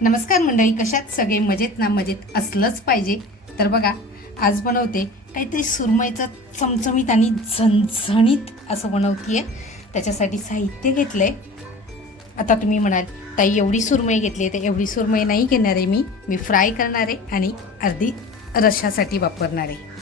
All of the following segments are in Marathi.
नमस्कार मंडळी कशात? सगळे मजेत ना? मजेत असलंच पाहिजे. तर बघा आज बनवते काहीतरी सुरमईचं चमचमीत आणि झणझणीत असं बनवतीये. त्याच्यासाठी साहित्य घेतलंय. आता तुम्ही म्हणाल ताई एवढी सुरमई घेतली आहे तर एवढी सुरमई नाही घेणार आहे मी. मी फ्राय करणार आहे आणि अर्धी रशासाठी वापरणार आहे.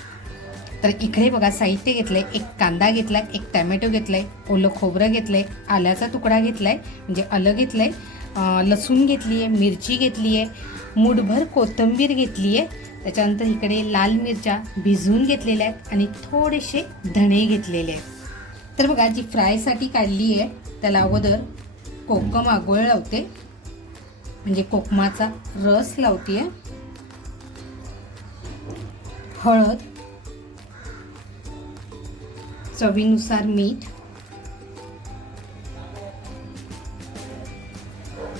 तर इकडे बघा साहित्य घेतलं आहे एक कांदा घेतला आहे एक टॅमॅटो घेतलाय ओलं खोबरं घेतलं आहे आल्याचा तुकडा घेतला आहे म्हणजे आलं घेतलं आहे लसूण घेतली आहे मिरची घेतली आहे मूठभर कोथिंबीर घेतली आहे त्याच्यानंतर इकडे लाल मिरच्या भिजवून घेतलेल्या आहेत आणि थोडेसे धणे घेतलेले आहेत. तर बघा जी फ्रायसाठी काढली आहे त्याला अगोदर कोकम आगोळ लावते. म्हणजे कोकमाचा रस लावते हळद चवीनुसार मीठ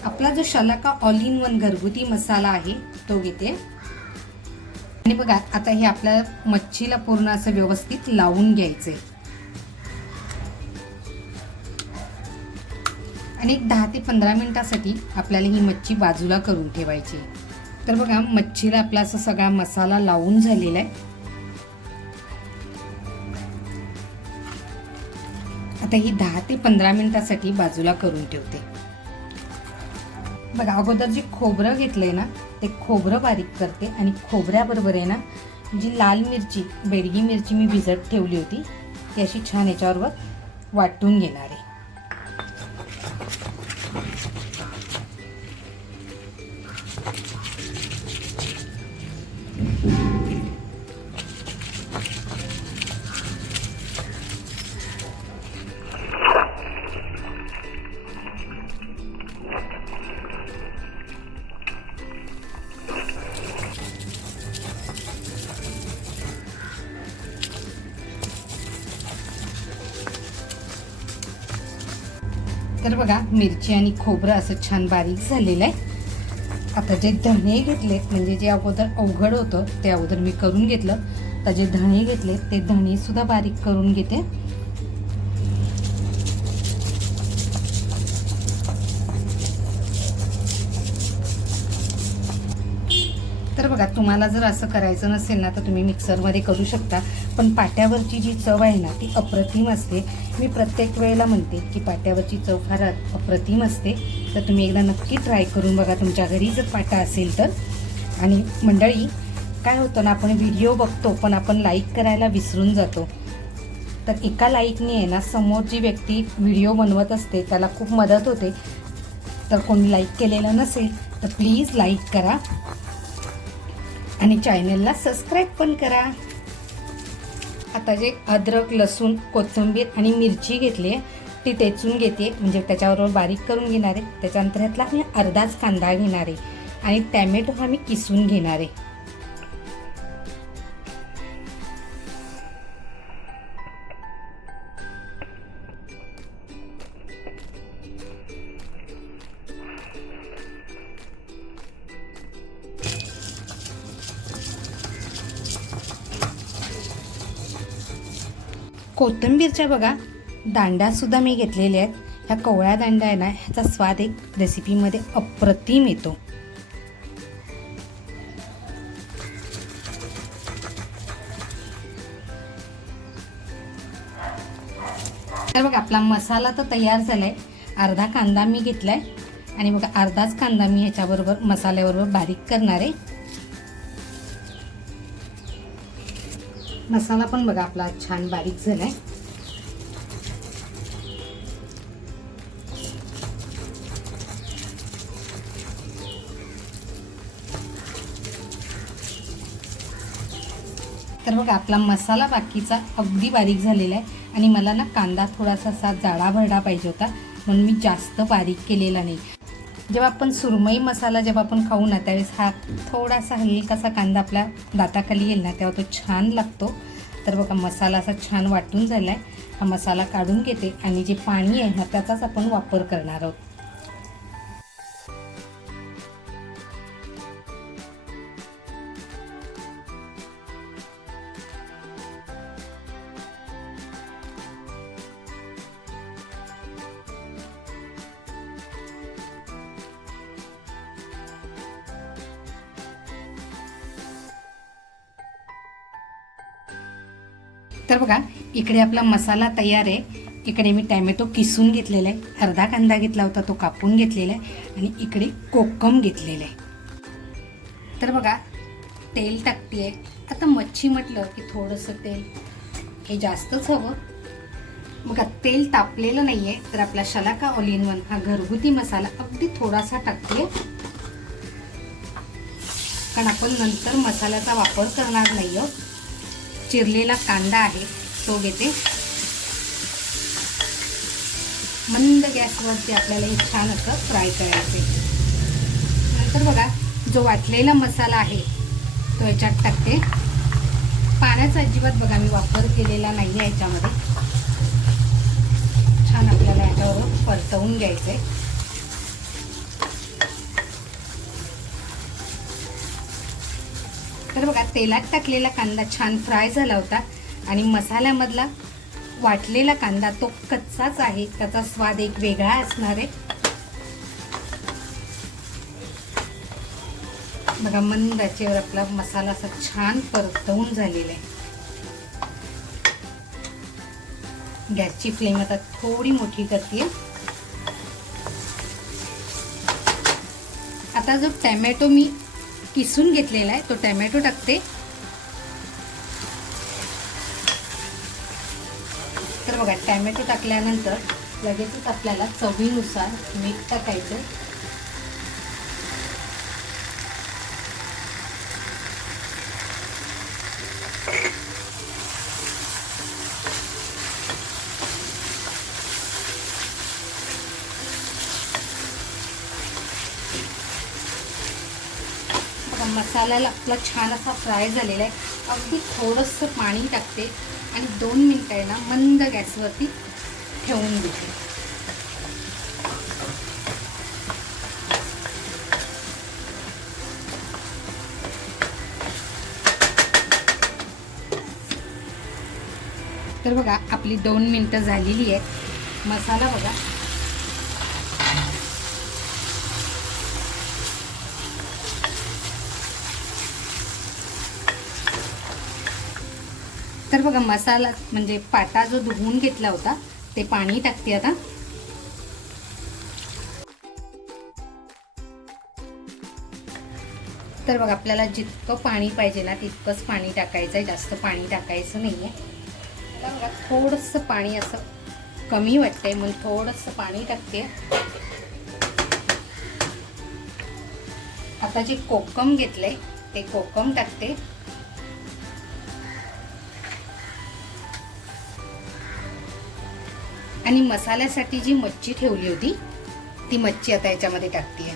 आपला जो शलाका ऑल इन वन घरगुती मसाला आहे तो घेते. आणि बघा आता हे आपल्या मच्छीला पूर्ण असं व्यवस्थित लावून घ्यायचं. आहे आणि एक दहा ते पंधरा मिनिटासाठी आपल्याला ही मच्छी बाजूला करून ठेवायची. तर बघा मच्छीला आपला असा सगळा मसाला लावून झालेला आहे. आता ही दहा ते पंधरा मिनिटासाठी बाजूला करून ठेवते. बघा अगोदर जे खोबरं घेतलंय ना ते खोबरं बारीक करते आणि खोबऱ्याबरोबर आहे ना जी लाल मिरची बेडगी मिरची मी भिजत ठेवली होती ती अशी छान याच्याबरोबर वाटून घेणार आहे. तर बघा मिरची आणि खोबरं असं छान बारीक झालेलं आहे. आता जे धणे घेतले म्हणजे जे अगोदर अवघड होतं ते अगोदर मी करून घेतलं. आता जे धणे घेतले ते धणेसुद्धा बारीक करून घेते. तर बघा तुम्हाला जर असं करायचं नसेल ना तर तुम्ही मिक्सरमध्ये करू शकता. पण पाट्यावरची जी चव आहे ना ती अप्रतिम असते. मी प्रत्येक वेळेला म्हणते की पाट्यावरची चव फार अप्रतिम असते. तर तुम्ही एकदा नक्की ट्राय करून बघा तुमच्या घरी जर पाटा असेल तर. आणि मंडळी काय होतं ना आपण व्हिडिओ बघतो पण आपण लाईक करायला विसरून जातो. तर एका लाईकने आहे ना समोर जी व्यक्ती व्हिडिओ बनवत असते त्याला खूप मदत होते. तर कोणी लाईक केलेलं नसेल तर प्लीज लाईक करा. आणि चॅनलला सबस्क्राईब पण करा. आता जे अद्रक लसूण कोथिंबीर आणि मिरची घेतली आहे ती टेचून घेते. म्हणजे त्याच्याबरोबर बारीक करून घेणार आहे. त्याच्यानंतर ह्यातला मी अर्धाच कांदा घेणार आहे. आणि टॅमॅटो हा मी किसून घेणार आहे. कोथिंबीरच्या बघा दांड्यासुद्धा मी घेतलेल्या आहेत. ह्या कवळ्या दांड्या आहे ना ह्याचा स्वाद एक रेसिपीमध्ये अप्रतिम येतो. तर बघा आपला मसाला तर तयार झाला आहे अर्धा कांदा मी घेतला आहे आणि बघा अर्धाच कांदा मी ह्याच्याबरोबर मसाल्याबरोबर बारीक करणार आहे. मसाला पण बघा आपला छान बारीक झालाय. तर बघा आपला मसाला बाकीचा अगदी बारीक झालेला आहे आणि मला ना कांदा थोडासा असा जाडा भरडा पाहिजे होता म्हणून मी जास्त बारीक केलेला नाही. जेव्हा आपण सुरमई मसाला जेव्हा आपण खाऊ ना त्यावेळेस हा थोडासा हलकासा कांदा आपल्या दाताखाली येईल ना तेव्हा तो छान लागतो. तर बघा मसाला असा छान वाटून झाला आहे हा मसाला काढून घेते आणि जे पाणी आहे ना त्याचाच आपण वापर करणार आहोत. तर बघा इकडे आपला मसाला तयार आहे. इकडे मी टॅमॅटो किसून घेतलेला आहे. अर्धा कांदा घेतला होता तो कापून घेतलेला आहे. आणि इकडे कोकम घेतलेलं आहे. तर बघा तेल टाकते आहे आता मच्छी म्हटलं की थोडंसं तेल. हे जास्तच हवं. बघा तेल तापलेलं नाही आहे तर आपला शलाका ऑल इन वन हा घरगुती मसाला अगदी थोडासा टाकते कारण आपण नंतर मसाल्याचा वापर करणार नाही आहोत चिरलेला कांदा आहे तो घेते. मंद गॅसवरती आपल्याला हे छान असं फ्राय करायचे नंतर बघा जो वाटलेला मसाला आहे तो याच्यात टाकते. पाण्याचा अजिबात बघा मी वापर केलेला नाही आहे याच्यामध्ये. छान आपल्याला याच्यावर परतवून घ्यायचं आहे तर बघा तेलात टाकलेला कांदा छान फ्राय झाला होता आणि मसाल्यामधला वाटलेला कांदा तो कच्चाच आहे. त्याचा स्वाद एक वेगळा असणार आहे. बघा मंद याच्यावर आपला मसाला असा छान परतवून झालेला आहे. गॅसची फ्लेम आता थोडी मोठी करते. आता जो टॅमॅटो मी किसून घेतलेला आहे. तो टॅमॅटो टाकते. तर बघा टॅमॅटो टाकल्यानंतर लगेचच आपल्याला चवीनुसार मीठ टाकायचं. मसाल्याला आपला छान असा फ्राय झालेला आहे. अगदी थोडंसं पाणी टाकते आणि दोन मिनटं आहे ना मंद गॅसवरती ठेवून देते तर बघा आपली दोन मिनटं झालेली आहेत मसाला बघा. बघा मसाला म्हणजे पाटा जो धुवून घेतला होता ते पाणी टाकते आता. तर बघा आपल्याला जितकं पाणी पाहिजे ना तितकंच पाणी टाकायचं आहे. जास्त पाणी टाकायचं नाही आहे बघा थोडंसं पाणी असं कमी वाटतंय. म्हणून थोडंसं पाणी टाकते. आता जे कोकम घेतलंय ते कोकम टाकते. आणि मसाल्यासाठी जी मच्छी ठेवली होती ती मच्छी आता याच्यामध्ये टाकते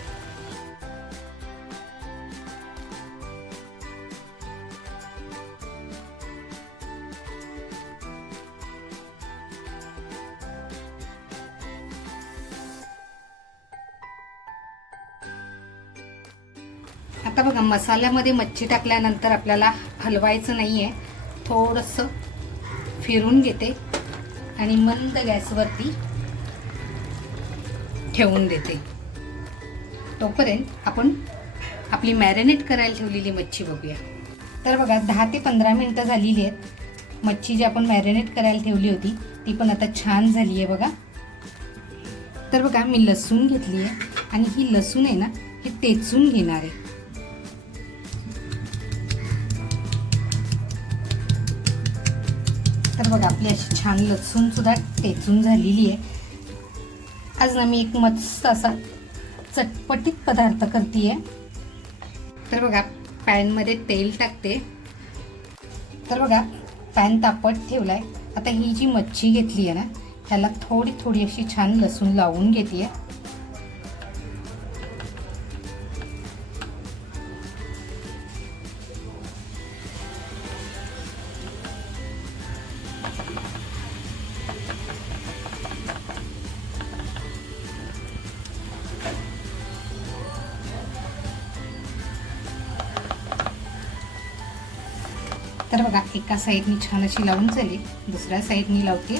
आता बघा मसाल्यामध्ये मच्छी टाकल्यानंतर आपल्याला हलवायचं नाही आहे थोडंसं फिरून घेते. आणि मंद गॅसवरती ठेवून देते. तोपर्यंत आपण आपली मॅरिनेट करायला ठेवलेली मच्छी बघूया. तर बघा दहा ते पंधरा मिनटं झालेली आहेत. मच्छी जी आपण मॅरिनेट करायला ठेवली होती ती पण आता छान झाली आहे बघा. तर बघा मी लसूण घेतली आहे आणि ही लसूण आहे ना हे तेचून घेणार आहे. तर बघा आपली अशी छान लसूणसुद्धा टेचून झालेली आहे. आज ना मी एक मस्त असा चटपटीत पदार्थ करते तर बघा पॅनमध्ये तेल टाकते. तर बघा पॅन तापत आहे आता ही जी मच्छी घेतली आहे ना ह्याला थोडी थोडी अशी छान लसूण लावून घेते आहे तर बघा एका साईडनी छान अशी लावून झाली दुसऱ्या साईडनी लावते.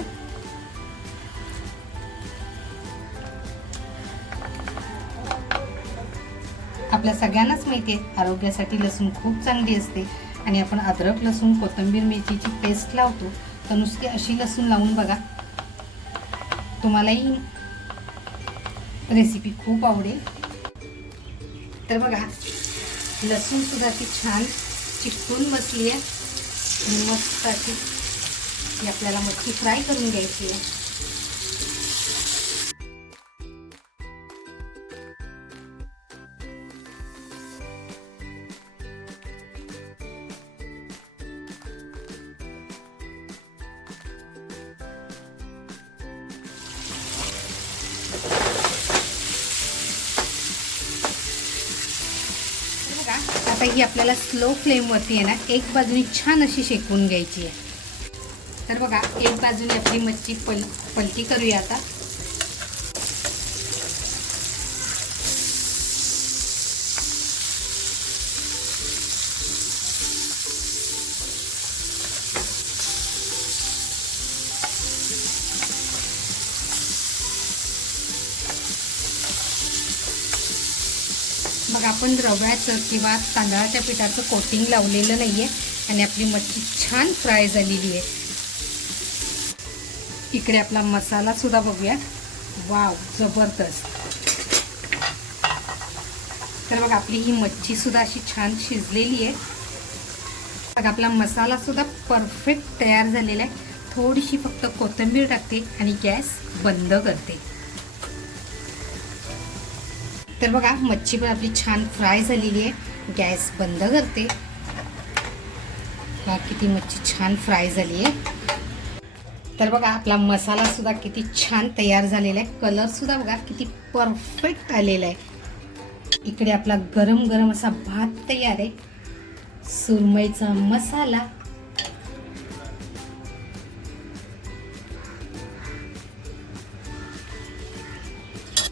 आपल्या सगळ्यांनाच माहिती आहे आरोग्यासाठी लसूण खूप चांगली असते. आणि आपण अद्रक लसूण कोथिंबीर मेथीची पेस्ट लावतो तर नुसती अशी लसूण लावून बघा तुम्हालाही रेसिपी खूप आवडेल. तर बघा लसूण सुद्धा ती छान चिकटून बसली आहे. मस्त अशी ही आपल्याला मच्छी फ्राय करून घ्यायची आहे. आता ही आपल्याला स्लो फ्लेमवरती आहे ना एक बाजूने छान अशी शेकून घ्यायची आहे. तर बघा एक बाजूने आपली मच्छी पल पलटी करूया आता. आपण रव्याचं किंवा तांदळाच्या पिठाचं कोटिंग लावलेलं नाही आहे आणि आपली मच्छी छान फ्राय झालेली आहे. इकडे आपला मसालासुद्धा बघूया वाव जबरदस्त. तर बघा आपली ही मच्छीसुद्धा अशी छान शिजलेली आहे. बघा आपला मसालासुद्धा परफेक्ट तयार झालेला आहे. थोडीशी फक्त कोथिंबीर टाकते आणि गॅस बंद करते. तर बघा मच्छी पण आपली छान फ्राय झालेली आहे. गॅस बंद करते. बघा किती मच्छी छान फ्राय झाली आहे. तर बघा आपला मसाला सुद्धा किती छान तयार झालेला आहे. कलर सुद्धा बघा किती परफेक्ट आलेला आहे. इकडे आपला गरम गरम असा भात तयार आहे. सुरमईचा मसाला.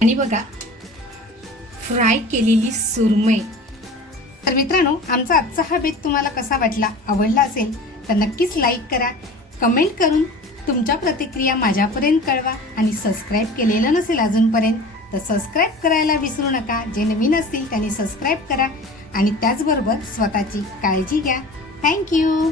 आणि बघा फ्राय केलेली सुरमई. तर मित्रांनो आमचा आजचा हा बेत तुम्हाला कसा वाटला आवडला असेल तर नक्कीच लाईक करा. कमेंट करून तुमच्या प्रतिक्रिया माझ्यापर्यंत कळवा आणि सबस्क्राईब केलेलं नसेल अजूनपर्यंत तर सबस्क्राईब करायला विसरू नका. जे नवीन असतील त्यांनी सबस्क्राईब करा आणि त्याचबरोबर स्वतःची काळजी घ्या. थँक्यू